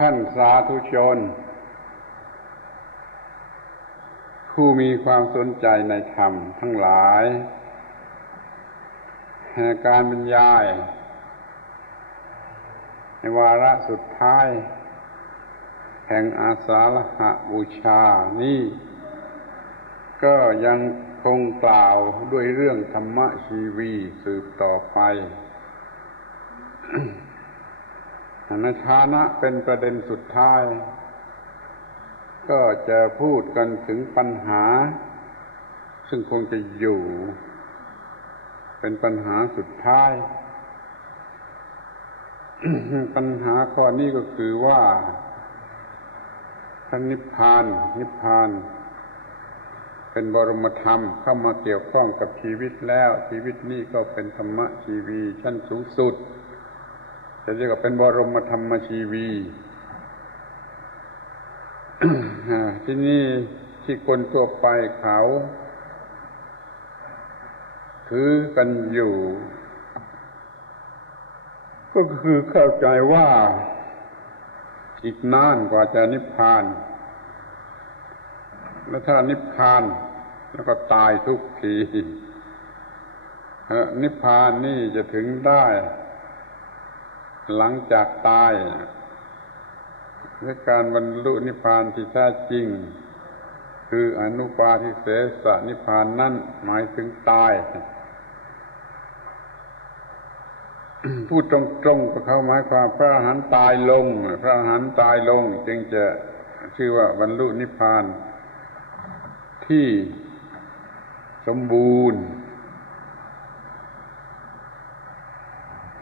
ท่านสาธุชน ผู้มีความสนใจในธรรมทั้งหลายการบรรยาย ในวาระสุดท้าย แห่งอาสาฬหบูชานี่ก็ยังคงกล่าวด้วยเรื่องธรรมชีวีสืบต่อไป นฐานะเป็นประเด็นสุดท้าย ก็จะพูดกันถึงปัญหา ซึ่งคงจะอยู่ เป็นปัญหาสุดท้าย ปัญหาข้อนี้ก็คือว่าท่านนิพพาน นิพพาน เป็นบรมธรรมเข้ามาเกี่ยวข้องกับชีวิตแล้ว ชีวิตนี้ก็เป็นธรรมะชีวีชั้นสูงสุด จะเรียกว่าเป็นบรมธรรมชีวีที่นี่ที่คนทั่วไปเขาถือกันอยู่ ก็คือเข้าใจว่าอีกนานกว่าจะนิพพาน แล้วถ้านิพพานแล้วก็ตายทุกทีนิพพานนี่จะถึงได้ หลังจากตายและการบรรลุนิพพานที่แท้จริง คืออนุปาทิเสสนิพพานนั่นหมายถึงตายพูดตรงๆกับเขาหมายความพระอรหันต์ตายลง พระอรหันต์ตายลง จึงจะชื่อว่าบรรลุนิพพานที่สมบูรณ์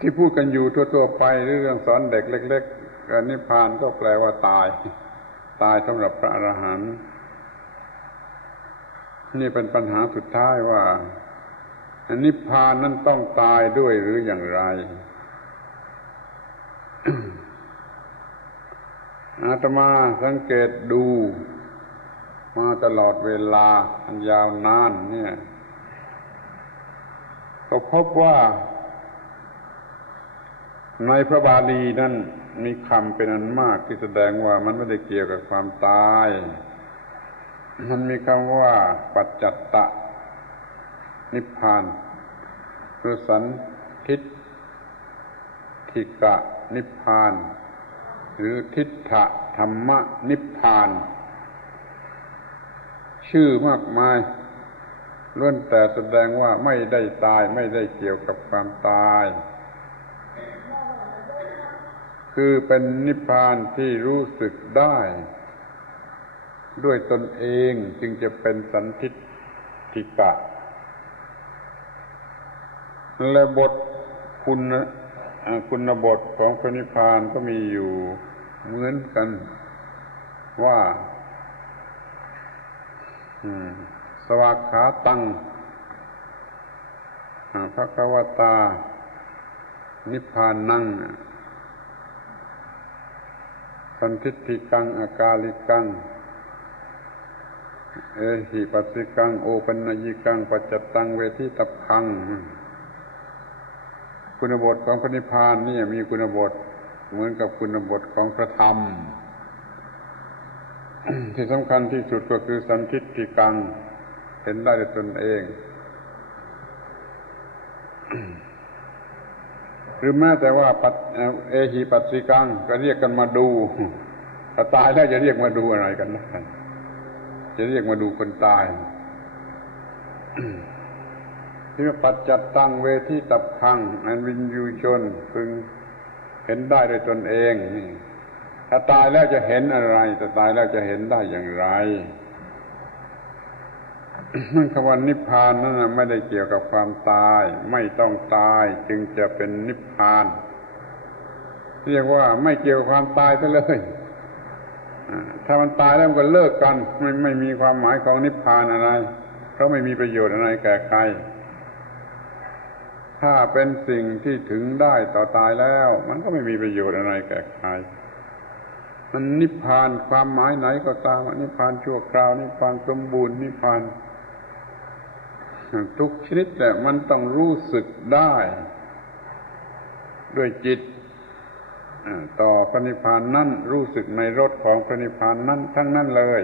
ที่พูดกันอยู่ทั่วๆไปเรื่องสอนเด็กเล็กๆนิพพานก็แปลว่าตาย ตายสำหรับพระอรหันต์นี่เป็นปัญหาสุดท้ายว่านิพพานนั้นต้องตายด้วยหรืออย่างไรอาตมาสังเกตดู มาตลอดเวลาอันยาวนานเนี่ย ก็พบว่า ในพระบาลีนั้นมีคำเป็นอันมากที่แสดงว่ามันไม่ได้เกี่ยวกับความตาย มันมีคำว่า ปัจจัตตะ นิพพานหรือสันทิฏฐิกะ นิพพาน หรือทิฏฐธรรมนิพพาน ชื่อมากมายล้วนแต่แสดงว่าไม่ได้ตายไม่ได้เกี่ยวกับความตาย คือเป็นนิพพานที่รู้สึกได้ ด้วยตนเองจึงจะเป็นสันทิฏฐิกะ และบทคุณคุณบทของพระนิพพานก็มีอยู่เหมือนกันว่าสวากขาตังพระกวตา นิพพานนั่ง สันทิฏฐิกังอากาลิกัง เอหิปัสสิกัง โอปัญญิกัง ปัจจตังเวทิตพัง คุณบทของพระนิพพานนี่มีคุณบทเหมือนกับคุณบทของพระธรรม ที่สำคัญที่สุดก็คือสันทิฏฐิกัง เห็นได้ด้วยตนเอง รือแม้แต่ว่าปัเอหิปัสสิกังก็เรียกกันมาดูถ้าตายแล้วจะเรียกมาดูอะไรกันนะจะเรียกมาดูคนตายที่ปัจจัดตั้งเวทีตับพังอันวินยูชนพึงเห็นได้ด้วยตนเองถ้าตายแล้วจะเห็นอะไรถ้าตายแล้วจะเห็นได้อย่างไร คำว่านิพพานนั้นไม่ได้เกี่ยวกับความตาย ไม่ต้องตายจึงจะเป็นนิพพาน เรียกว่าไม่เกี่ยวกับความตายซะเลยถ้ามันตายแล้วมันก็เลิกกันไม่ไม่มีความหมายของนิพพานอะไร เพราะไม่มีประโยชน์อะไรแก่ใคร ถ้าเป็นสิ่งที่ถึงได้ต่อตายแล้ว มันก็ไม่มีประโยชน์อะไรแก่ใครมันนิพพานความหมายไหนก็ตามนิพพานชั่วคราวนิพพานสมบูรณ์นิพพาน ทุกชนิดแต่มันต้องรู้สึกได้ ด้วยจิตต่อพระนิพพานนั่นรู้สึกในรสของพระนิพพานนั่นทั้งนั้นเลย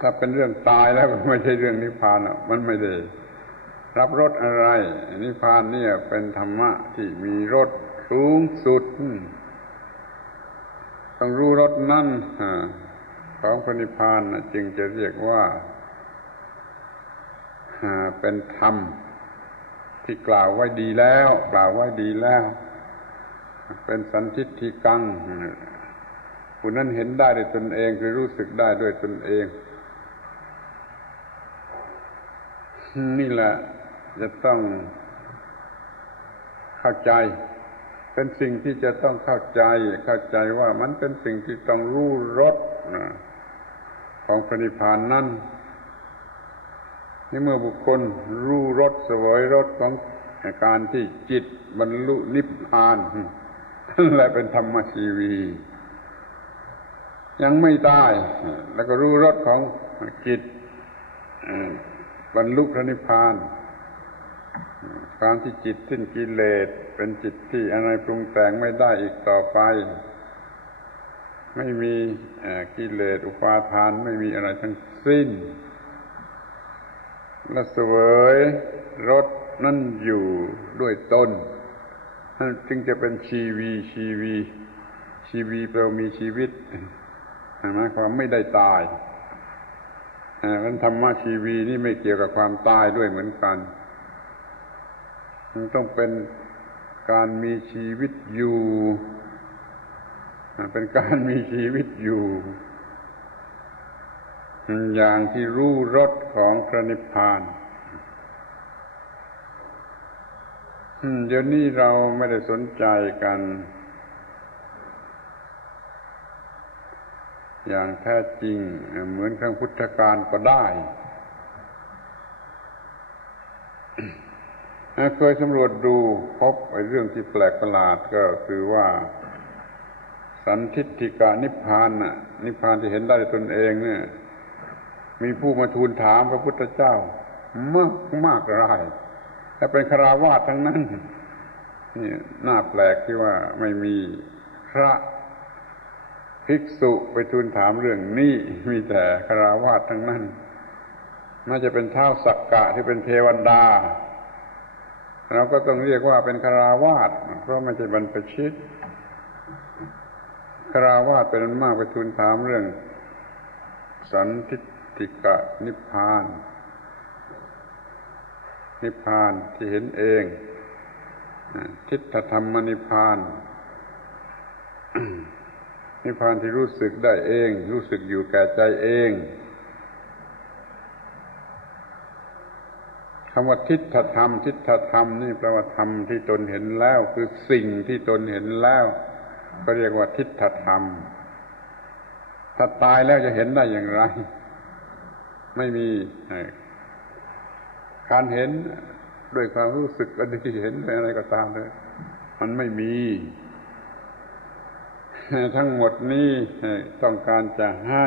ถ้าเป็นเรื่องตายแล้วไม่ใช่เรื่องนิพพานมันไม่ได้รับรสอะไร นิพพานเนี่ยเป็นธรรมะที่มีรสสูงสุด ต้องรู้รสนั่นของพระนิพพานจึงจะเรียกว่า เป็นธรรม ที่กล่าวไว้ดีแล้ว กล่าวไว้ดีแล้ว เป็นสันทิฏฐิกังผู้นั้นเห็นได้ด้วยตนเองคือรู้สึกได้ด้วยตนเอง นี่แหละ จะต้องเข้าใจ เป็นสิ่งที่จะต้องเข้าใจ เข้าใจว่ามันเป็นสิ่งที่ต้องรู้รสของพระนิพพานนั้น นี่เมื่อบุคคลรู้รสสวยรสของการที่จิตบรรลุนิพพานนั่นแหละเป็นธรรมชีวี ยังไม่ตาย แล้วก็รู้รสของจิตบรรลุพระนิพพานการที่จิตสิ้นกิเลสเป็นจิตที่อะไรปรุงแต่งไม่ได้อีกต่อไป ไม่มีกิเลสอุปาทานไม่มีอะไรทั้งสิ้น และเสวยรสนั่นอยู่ด้วยตนนั่นจึงจะเป็นชีวีชีวี ชีวีแปลว่ามีชีวิตหมายความไม่ได้ตายมันธรรมะชีวีนี่ไม่เกี่ยวกับความตายด้วยเหมือนกันมันต้องเป็นการมีชีวิตอยู่ เป็นการมีชีวิตอยู่ อย่างที่รู้รสของพระนิพพานเดี๋ยวนี้เราไม่ได้สนใจกัน อย่างแท้จริงเหมือนครั้งพุทธกาลก็ได้เคยสำรวจดูพบไอ้เรื่องที่แปลกประหลาดก็คือว่า สันทิฏฐิกานิพพานน่ะนิพพานที่เห็นได้ตนเองเนี่ย มีผู้มาทูลถามพระพุทธเจ้ามากมากรายและเป็นคราวาสทั้งนั้นนี่น่าแปลกที่ว่าไม่มีพระภิกษุไปทูลถามเรื่องนี้มีแต่คราวาสทั้งนั้นน่าจะเป็นเท้าสักกะที่เป็นเทวดาเราก็ต้องเรียกว่าเป็นคราวาสเพราะไม่ใช่บรรพชิตคราวาสเป็นมากไปทูลถามเรื่องสันทิ ติกะนิพพาน นิพพานที่เห็นเองทิฏฐธรรมนิพพาน นิพพานที่รู้สึกได้เอง รู้สึกอยู่แก่ใจเองคำว่าทิฏฐธรรม ทิฏฐธรรมนี่แปลว่าธรรมที่ตนเห็นแล้ว คือสิ่งที่ตนเห็นแล้ว ก็เรียกว่าทิฏฐธรรมถ้าตายแล้วจะเห็นได้อย่างไร ไม่มีการเห็นด้วยความรู้สึกก็ดีเห็นอะไรก็ตามเลย มันไม่มี ทั้งหมดนี้ต้องการจะให้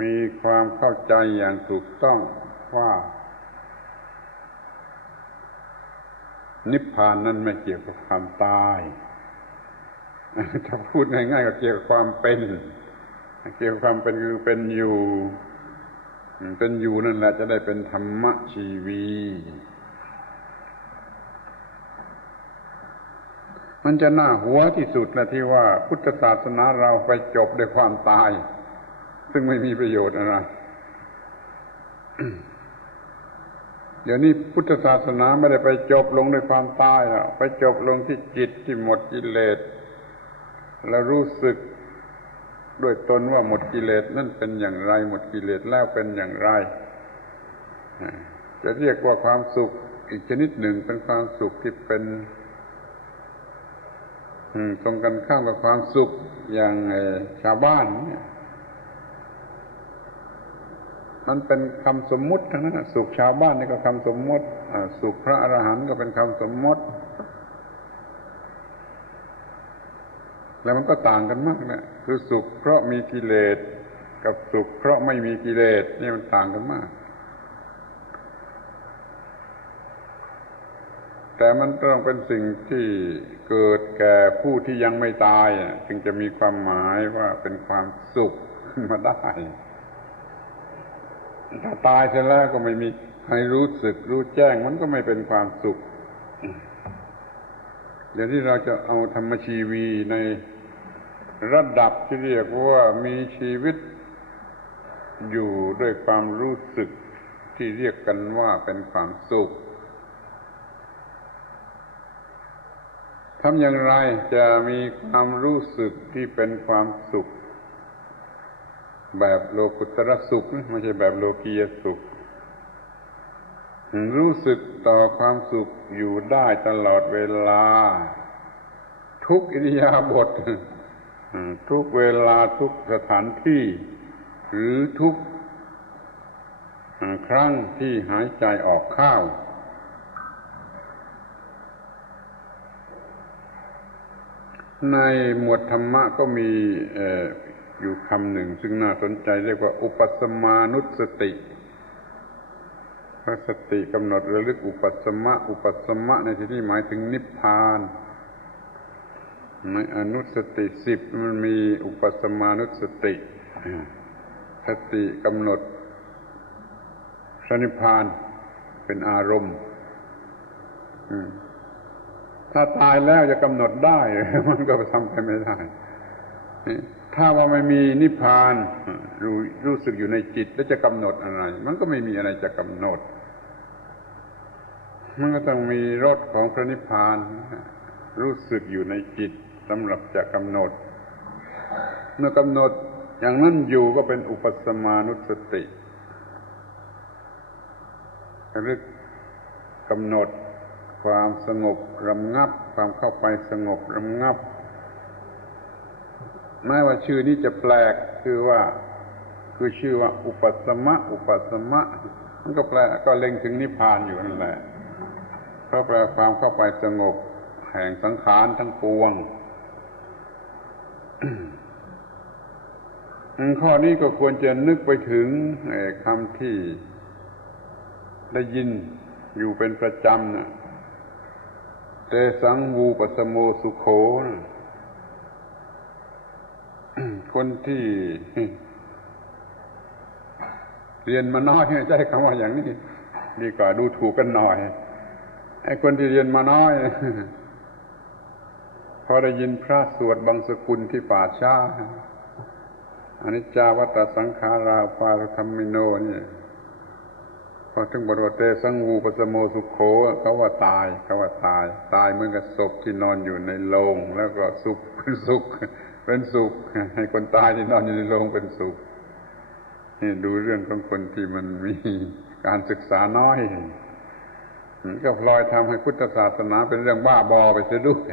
มีความเข้าใจอย่างถูกต้องว่า นิพพานนั้นไม่เกี่ยวกับความตาย ถ้าพูดง่ายๆก็เกี่ยวกับความเป็น เกี่ยวกับความเป็นคือเป็นอยู่ เป็นอยู่นั่นแหละจะได้เป็นธรรมชีวี มันจะน่าหัวที่สุดนะที่ว่าพุทธศาสนาเราไปจบด้วยความตาย ซึ่งไม่มีประโยชน์อะไรเดี๋ยวนี้พุทธศาสนาไม่ได้ไปจบลงด้วยความตายแล้วไปจบลงที่จิตที่หมดกิเลสแล้วรู้สึก ด้วยตนว่าหมดกิเลสนั่นเป็นอย่างไร หมดกิเลสแล้วเป็นอย่างไร จะเรียกว่าความสุขอีกชนิดหนึ่งเป็นความสุขที่เป็นตรงกันข้ามกับความสุขอย่างชาวบ้านเนี่ยมันเป็นคำสมมุติทั้งนั้นสุขชาวบ้านนี่ก็คำสมมติสุขพระอรหันต์ก็เป็นคำสมมติ แล้วมันก็ต่างกันมากนะ คือสุขเพราะมีกิเลสกับสุขเพราะไม่มีกิเลสนี่มันต่างกันมาก แต่มันต้องเป็นสิ่งที่เกิดแก่ผู้ที่ยังไม่ตายจึงจะมีความหมายว่าเป็นความสุขขึ้นมาได้ ถ้าตายเสร็จแล้วก็ไม่มีใครรู้สึกรู้แจ้งมันก็ไม่เป็นความสุขเดี๋ยวที่เราจะเอาธรรมชีวีใน ระดับที่เรียกว่ามีชีวิตอยู่ด้วยความรู้สึกที่เรียกกันว่าเป็นความสุขทำอย่างไรจะมีความรู้สึกที่เป็นความสุข แบบโลกุตระสุขไม่ใช่แบบโลกียสุข รู้สึกต่อความสุขอยู่ได้ตลอดเวลา ทุกอิริยาบถ ทุกเวลาทุกสถานที่ หรือทุกครั้งที่หายใจออกข้าวในหมวดธรรมะก็มีอยู่คำหนึ่ง ซึ่งน่าสนใจเรียกว่า อุปสมานุสติพระสติกำหนดระลึกอุปสมะ อุปสมะในที่นี้หมายถึงนิพพาน ในอนุสติสิบมันมีอุปสมานุสติสติกำหนดสนิพานเป็นอารมณ์ถ้าตายแล้วจะกำหนดได้ มันก็ทำไปไม่ได้ ถ้าว่าไม่มีนิพพานรู้รู้สึกอยู่ในจิตแล้วจะกำหนดอะไร มันก็ไม่มีอะไรจะกำหนด มันก็ต้องมีรสของพระนิพพานรู้สึกอยู่ในจิต สำหรับจะกำหนด เมื่อกำหนดอย่างนั้นอยู่ก็เป็นอุปสมานุสติรึกกำหนดความสงบรำงับ ความเข้าไปสงบรำงับแม้ว่าชื่อนี้จะแปลกคือว่า คือชื่อว่า อุปสมะ อุปสมะ มันก็แปลก็เล็งถึงนิพพานอยู่นั่นแหละเพราะแปลความเข้าไปสงบ แห่งสังขารทั้งปวง ข้อนี้ก็ควรจะนึกไปถึงคำที่ได้ยินอยู่เป็นประจำนะเตสังวูปสโมสุโขคนที่เรียนมาน้อยใช้คำว่าอย่างนี้ ดีกว่าดูถูกกันหน่อยไอ้คนที่เรียนมาน้อย พอได้ยินพระสวดบางสกุลที่ป่าช้า อนิจจาวัตสังขาราปาธรรมิโนนี่พอถึงบทว่าเตสังวูปสโมสุขโขเขาว่าตายเขาว่าตาย ตายเหมือนกับศพที่นอนอยู่ในโลงแล้วก็สุขเป็นสุข เป็นสุข ให้คนตายที่นอนอยู่ในโลงเป็นสุขนี่ดูเรื่องของคนที่มันมีการศึกษาน้อยก็พลอยทำให้พุทธศาสนาเป็นเรื่องบ้าบอไปเสียด้วย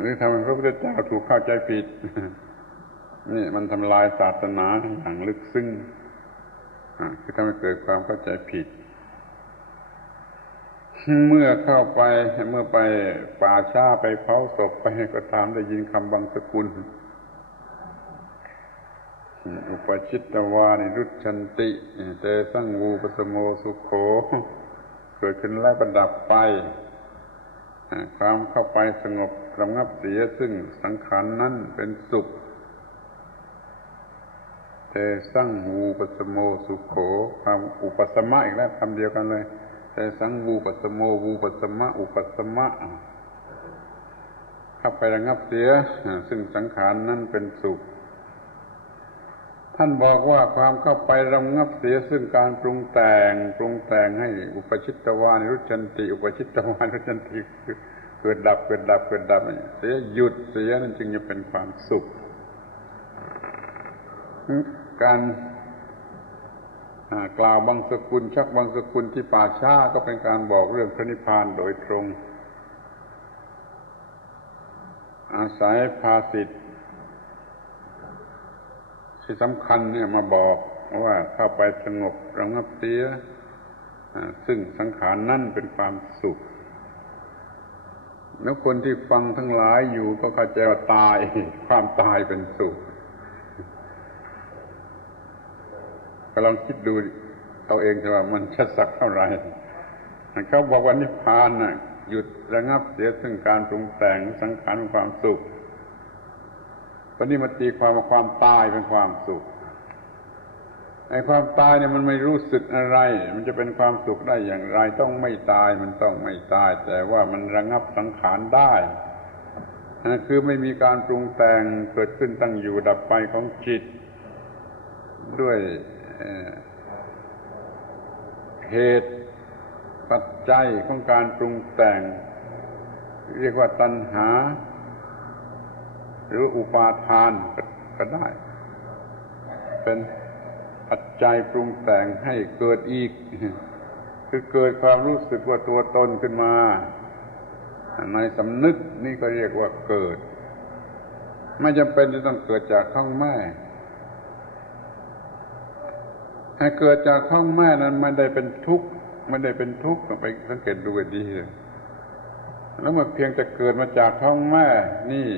หรือทำให้พระพุทธเจ้าถูกเข้าใจผิด นี่มันทำลายศาสนาอย่างลึกซึ้งคือทำให้เกิดความเข้าใจผิด เมื่อเข้าไปเมื่อไปป่าช้าไปเผาศพไปก็ตามได้ยินคำบางสกุล อุปชิตวานิรุชันติเตสังวูปสโมสุโข เกิดขึ้นแล้วก็ดับไปความเข้าไปสงบระงับเสียซึ่งสังขารนนั้นเป็นสุข เตสังวูปสโมสุโขความอุปสมะอีกแล้วคำเดียวกันเลยเตสังวูปสโมวูปสมะ อุปสมะเข้าไประงับเสีย ซึ่งสังขารนั้นเป็นสุข ท่านบอกว่าความเข้าไประงับเสียซึ่งการปรุงแต่ง ปรุงแต่งให้อุปชิตวานิรุชันติ อุปชิตวานิรุชันติเกิดดับเกิดดับเกิดดับเสียหยุดเสียนั่นจึงจะเป็นความสุข การกล่าวบางสกุลชักบางสกุลที่ป่าช้าก็เป็นการบอกเรื่องพระนิพพานโดยตรง อาศัยภาสิทธิ์ที่สำคัญเนี่ยมาบอกว่าเข้าไปสงบระงับเสียซึ่งสังขารนั่นเป็นความสุข แล้วคนที่ฟังทั้งหลายอยู่ก็เข้าใจว่าตาย ความตายเป็นสุข ก็ลองคิดดูเอาเองว่ามันจะสักเท่าไหร่เขาบอกว่านิพพานน่ะหยุดระงับเสียซึ่งการปรุงแต่งสังขารความสุขปณิมาตีความว่าความตายเป็นความสุขไอ้ความตายเนี่ยมันไม่รู้สึกอะไร มันจะเป็นความสุขได้อย่างไร ต้องไม่ตายมันต้องไม่ตาย แต่ว่ามันระงับสังขารได้คือไม่มีการปรุงแต่งเกิดขึ้นตั้งอยู่ดับไปของจิต ด้วย เหตุปัจจัยของการปรุงแต่ง เรียกว่าตัณหา หรืออุปาทานก็ได้ เป็นปัจจัยปรุงแต่งให้เกิดอีก คือเกิดความรู้สึกว่าตัวตนขึ้นมา ในสำนึกนี่ก็เรียกว่าเกิด ไม่จำเป็นจะต้องเกิดจากท้องแม่ ให้เกิดจากท้องแม่นั้นไม่ได้เป็นทุกข์ไม่ได้เป็นทุกข์ไปสังเกตดูดีแล้วเมื่อเพียงจะเกิดมาจากท้องแม่ นี่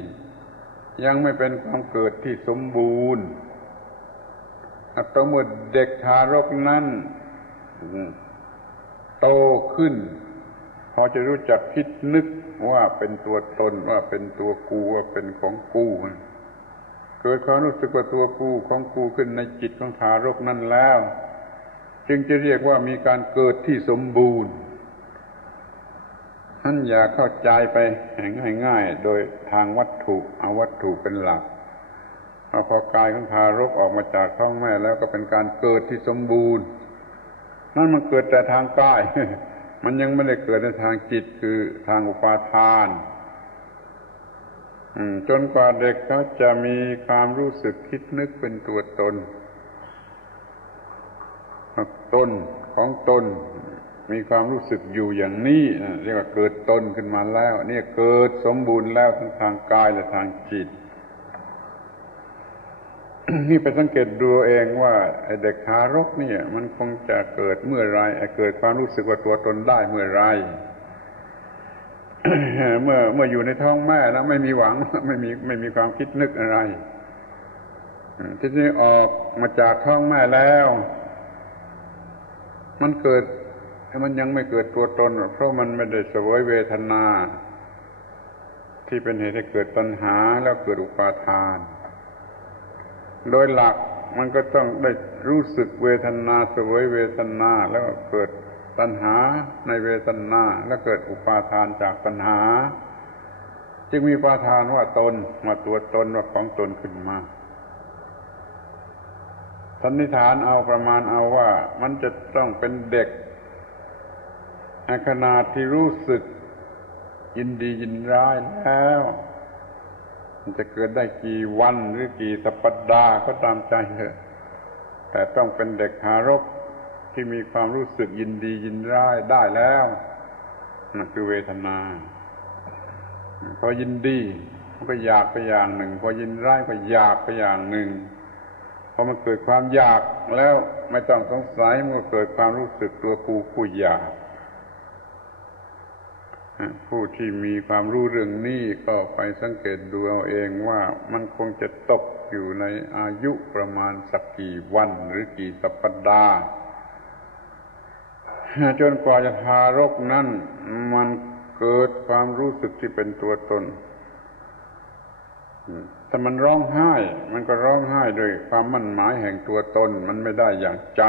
ยังไม่เป็นความเกิดที่สมบูรณ์ต่อเมื่อเด็กทารกนั้นโตขึ้น พอจะรู้จักคิดนึกว่าเป็นตัวตนว่าเป็นตัวกูว่าเป็นของกู เกิดความรู้สึกว่าตัวกูของกูขึ้นในจิตของทารกนั้นแล้ว จึงจะเรียกว่ามีการเกิดที่สมบูรณ์ท่านอย่าเข้าใจไปง่ายๆโดยทางวัตถุเอาวัตถุเป็นหลักพอกายของทารกออกมาจากท้องแม่แล้วก็เป็นการเกิดที่สมบูรณ์ นั่นมันเกิดแต่ทางกาย มันยังไม่ได้เกิดในทางจิตคือทางอุปาทาน จนกว่าเด็กเขาจะมีความรู้สึกคิดนึกเป็นตัวตนตนของตน มีความรู้สึกอยู่อย่างนี้เรียกว่าเกิดตนขึ้นมาแล้วเนี่ยเกิดสมบูรณ์แล้วทั้งทางกายและทางจิต นี่ไปสังเกตดูเองว่าไอ้เด็กทารกเนี่ย มันคงจะเกิดเมื่อไรเกิดความรู้สึกว่าตัวตนได้เมื่อไร เมื่อเมื่ออยู่ในท้องแม่แล้วไม่มีหวังไม่มีไม่มีความคิดนึกอะไรที่นี้ออกมาจากท้องแม่แล้ว มันเกิดมันยังไม่เกิดตัวตน เพราะมันไม่ได้สวยเวทนา ที่เป็นเหตุให้เกิดตัณหาแล้วเกิดอุปาทาน โดยหลักมันก็ต้องได้รู้สึกเวทนาสวยเวทนาแล้วเกิด ตัณหาในเวทนาแล้วเกิดอุปาทานจากตัณหา จึงมีปาทานว่าตนมาตัวตนว่าของตนขึ้นมาสันนิษฐานเอาประมาณเอาว่ามันจะต้องเป็นเด็กขนาดที่รู้สึกยินดียินร้ายแล้ว มันจะเกิดได้กี่วันหรือกี่สัปดาห์ก็ตามใจเถอะแต่ต้องเป็นเด็กหารก ที่มีความรู้สึกยินดียินร้ายได้แล้วนั่นคือเวทนาพอยินดีมันก็อยากไปอย่างหนึ่ง พอยินร้ายก็อยากไปอย่างหนึ่งพอมันเกิดความอยากแล้วไม่ต้องสงสัยมันก็เกิดความรู้สึกตัวกูกูอยากผู้ที่มีความรู้เรื่องนี้ก็ไปสังเกตดูเอาเองว่ามันคงจะตกอยู่ในอายุประมาณสักกี่วันหรือกี่สัปดาห์ จนกว่าจะทารกนั้น มันเกิดความรู้สึกที่เป็นตัวตนแต่มันร้องไห้ มันก็ร้องไห้ด้วยความมั่นหมายแห่งตัวตน มันไม่ได้อย่างใจ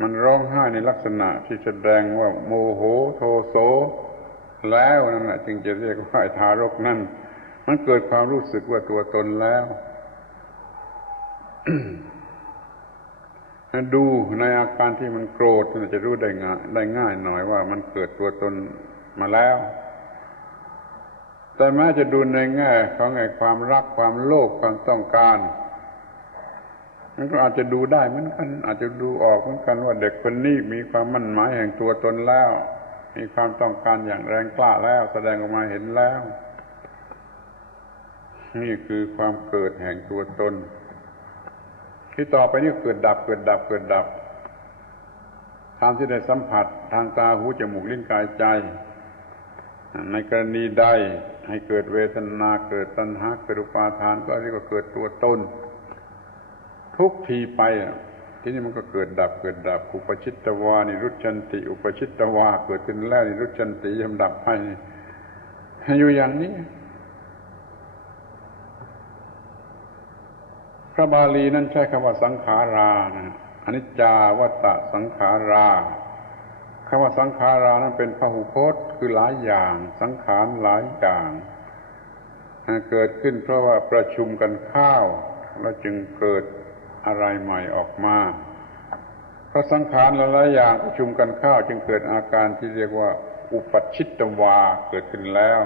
มันร้องไห้ในลักษณะที่แสดงว่า โมโหโทโส แล้วนั่นแหละจึงจะเรียกว่าทารกนั่น มันเกิดความรู้สึกว่าตัวตนแล้ว ดูในอาการที่มันโกรธเราจะรู้ได้ง่ายได้ง่ายหน่อยว่ามันเกิดตัวตนมาแล้ว แต่แม้จะดูในแง่ของไอ้ความรักความโลภความต้องการมันก็อาจจะดูได้เหมือนกัน อาจจะดูออกเหมือนกันว่าเด็กคนนี้มีความมั่นหมายแห่งตัวตนแล้ว มีความต้องการอย่างแรงกล้าแล้ว แสดงออกมาเห็นแล้ว นี่คือความเกิดแห่งตัวตน ที่ต่อไปนี่เกิดดับเกิดดับเกิดดับทางที่ได้สัมผัสทางตาหูจมูกลิ้นกายใจ ในกรณีใดให้เกิดเวทนาเกิดตัณหาเกิดอุปาทานก็เรียกว่าเกิดตัวตนทุกทีไปที่นี่มันก็เกิดดับเกิดดับอุปชิตตวานิรุชันติ อุปชิตตวาเกิดขึ้นแล้วนิรุชันติยำดับไปอยู่อย่างนี้ พระบาลีนั้นใช้คำว่าสังขารานะอนิจจาวัตสังขาราคำว่าสังขารานั้นเป็นพหุพจน์คือหลายอย่าง สังขารหลายอย่างเกิดขึ้นเพราะว่าประชุมกันข้าวแล้วจึงเกิดอะไรใหม่ออกมาเพราะสังขารหลายอย่างประชุมกันข้าวจึงเกิดอาการที่เรียกว่า อุปชิตวาเกิดขึ้นแล้ว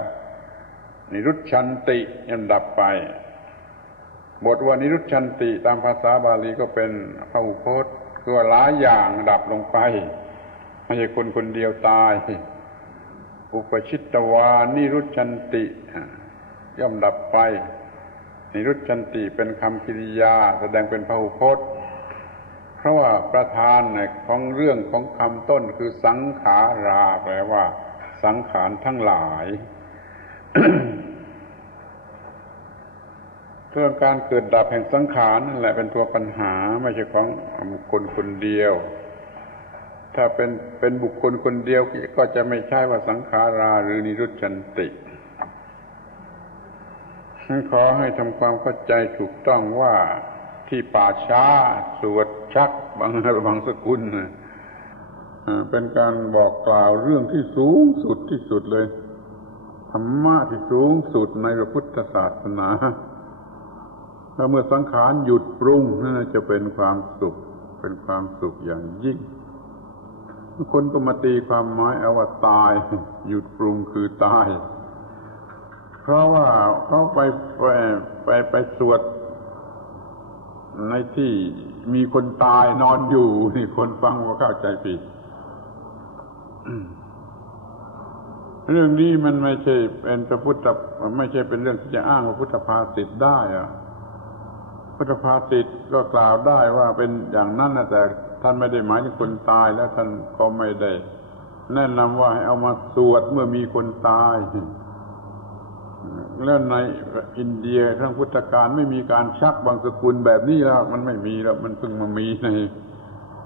นิรุชันติยันดับไป บทว่านิรุชันติตามภาษาบาลีก็เป็นพระอุพจน์คือหลายอย่างดับลงไปไม่ใช่คนคนเดียวตาย อุปชิตวานิรุชันติ ย่อมดับไป นิรุชันติเป็นคำกิริยา แสดงเป็นพหุพจน์เพราะว่าประธานของเรื่องของคำต้นคือสังขาราแปลว่า สังขารทั้งหลาย เรื่องการเกิดดับแห่งสังขารนั่นแหละเป็นตัวปัญหาไม่ใช่ของคนคนเดียว ถ้าเป็นเป็นบุคคลคนเดียวก็จะไม่ใช่ว่าสังขาราหรือนิรุชันติฉันขอให้ทำความเข้าใจถูกต้องว่าที่ป่าช้า สวดชักบางบางสกุลเป็นการบอกกล่าวเรื่องที่สูงสุดที่สุดเลยธรรมะที่สูงสุดในพระพุทธศาสนา ถ้าเมื่อสังขารหยุดปรุงนั่นจะเป็นความสุข เป็นความสุขอย่างยิ่ง คนก็มาตีความหมายเอาว่าตาย หยุดปรุงคือตาย เพราะว่าเขาไปไปไปไปสวด ในที่มีคนตายนอนอยู่นี่คนฟังว่าเข้าใจผิดเรื่องนี้มันไม่ใช่เป็นพระพุทธไม่ใช่เป็นเรื่องที่จะอ้างว่าพุทธภาษิตได้อะ พุทธภาษิตก็กล่าวได้ว่าเป็นอย่างนั้นนะแต่ท่านไม่ได้หมายถึงคนตายแล้วท่านก็ไม่ได้ แนะนำว่าให้เอามาสวดเมื่อมีคนตายแล้วในอินเดียทั้งพุทธการไม่มีการชักบางสกุลแบบนี้แล้วมันไม่มีแล้วมันเพิ่งมามีใน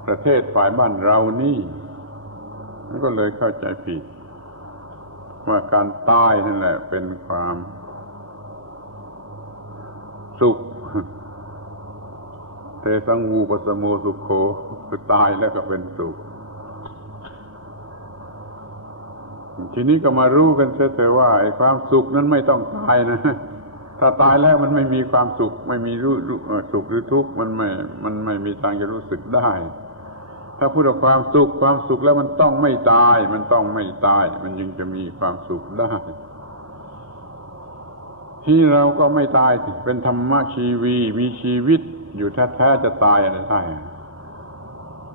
ประเทศฝ่ายบ้านเรานี่มันก็เลยเข้าใจผิด ว่าการตายนั่นแหละเป็นความสุข เทสังวูปสโมสุขโขคือตายแล้วก็เป็นสุข ทีนี้ก็มารู้กันเสียแต่ว่าไอ้ความสุขนั้นไม่ต้องตายนะ ถ้าตายแล้วมันไม่มีความสุข ไม่มีรู้สุขหรือทุกข์มันไม่ มันไม่มีทางจะรู้สึกได้ ถ้าพูดถึงความสุขความสุขแล้วมันต้องไม่ตาย มันต้องไม่ตาย มันยังจะมีความสุขได้ที่เราก็ไม่ตายเป็นธรรมะชีวี มีชีวิต อยู่แท้ๆจะตายอะไรได้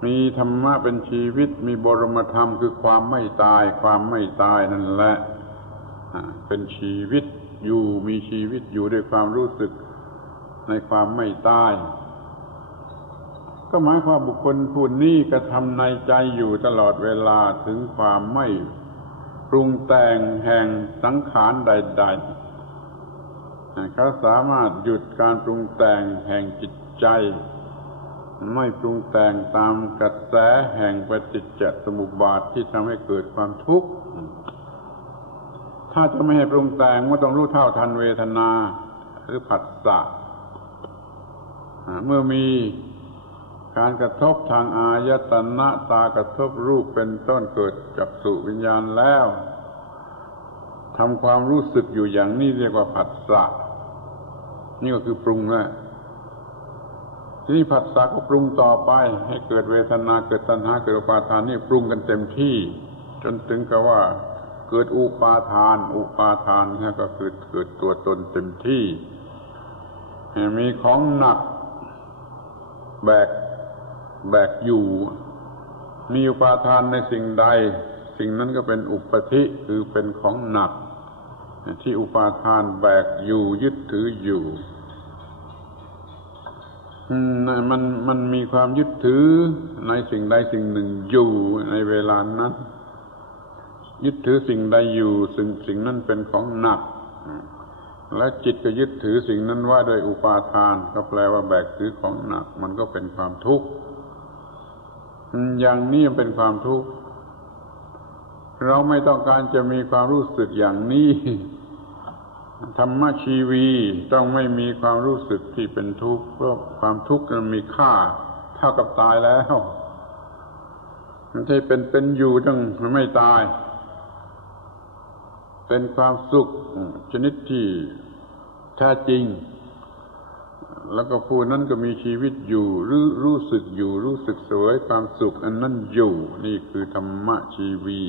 มีธรรมะเป็นชีวิต มีบรมธรรมคือความไม่ตาย ความไม่ตายนั่นแหละเป็นชีวิตอยู่มีชีวิตอยู่ด้วยความรู้สึกในความไม่ตาย ก็หมายความบุคคลผู้นี้กระทำในใจอยู่ตลอดเวลาถึงความไม่ปรุงแต่งแห่งสังขารใด ๆเขาสามารถหยุดการปรุงแต่งแห่งจิต ใจ ไม่ปรุงแต่งตามกระแสแห่งปฏิจจสมุปบาทที่ทำให้เกิดความทุกข์ ถ้าจะไม่ให้ปรุงแต่งก็ต้องรู้เท่าทันเวทนาหรือผัสสะเมื่อมีการกระทบทางอายตนะตากระทบรูปเป็นต้นเกิดจักสุวิญญาณแล้วทำความรู้สึกอยู่อย่างนี้เรียกว่าผัสสะนี่ก็คือปรุงแล้ว ทีนี้ผัสสะก็ปรุงต่อไป ให้เกิดเวทนาเกิดตัณหาเกิดอุปาทานนี่ปรุงกันเต็มที่ จนถึงกับว่า เกิดอุปาทาน อุปาทานนี่ก็คือเกิดตัวตนเต็มที่มีของหนัก แบกแบกอยู่ มีอุปาทานในสิ่งใด สิ่งนั้นก็เป็นอุปธิคือเป็นของหนัก ที่อุปาทานแบกอยู่ยึดถืออยู่ มันมันมีความยึดถือในสิ่งใดสิ่งหนึ่งอยู่ในเวลานั้น ยึดถือสิ่งใดอยู่สิ่งสิ่งนั้นเป็นของหนัก และจิตก็ยึดถือสิ่งนั้นว่าโดยอุปาทาน ก็แปลว่าแบกถือของหนัก มันก็เป็นความทุกข์อย่างนี้เป็นความทุกข์เราไม่ต้องการจะมีความรู้สึกอย่างนี้ ธรรมชีวีต้องไม่มีความรู้สึกที่เป็นทุกข์เพราะความทุกข์มันมีค่าเท่ากับตายแล้วมันที่เป็นเป็นอยู่ต้องไม่ตาย เป็นความสุขชนิดที่แท้จริง แล้วก็ผู้นั้นก็มีชีวิตอยู่รู้รู้สึกอยู่รู้สึกสวยความสุข อันนั้นอยู่ นี่คือธรรมะชีวี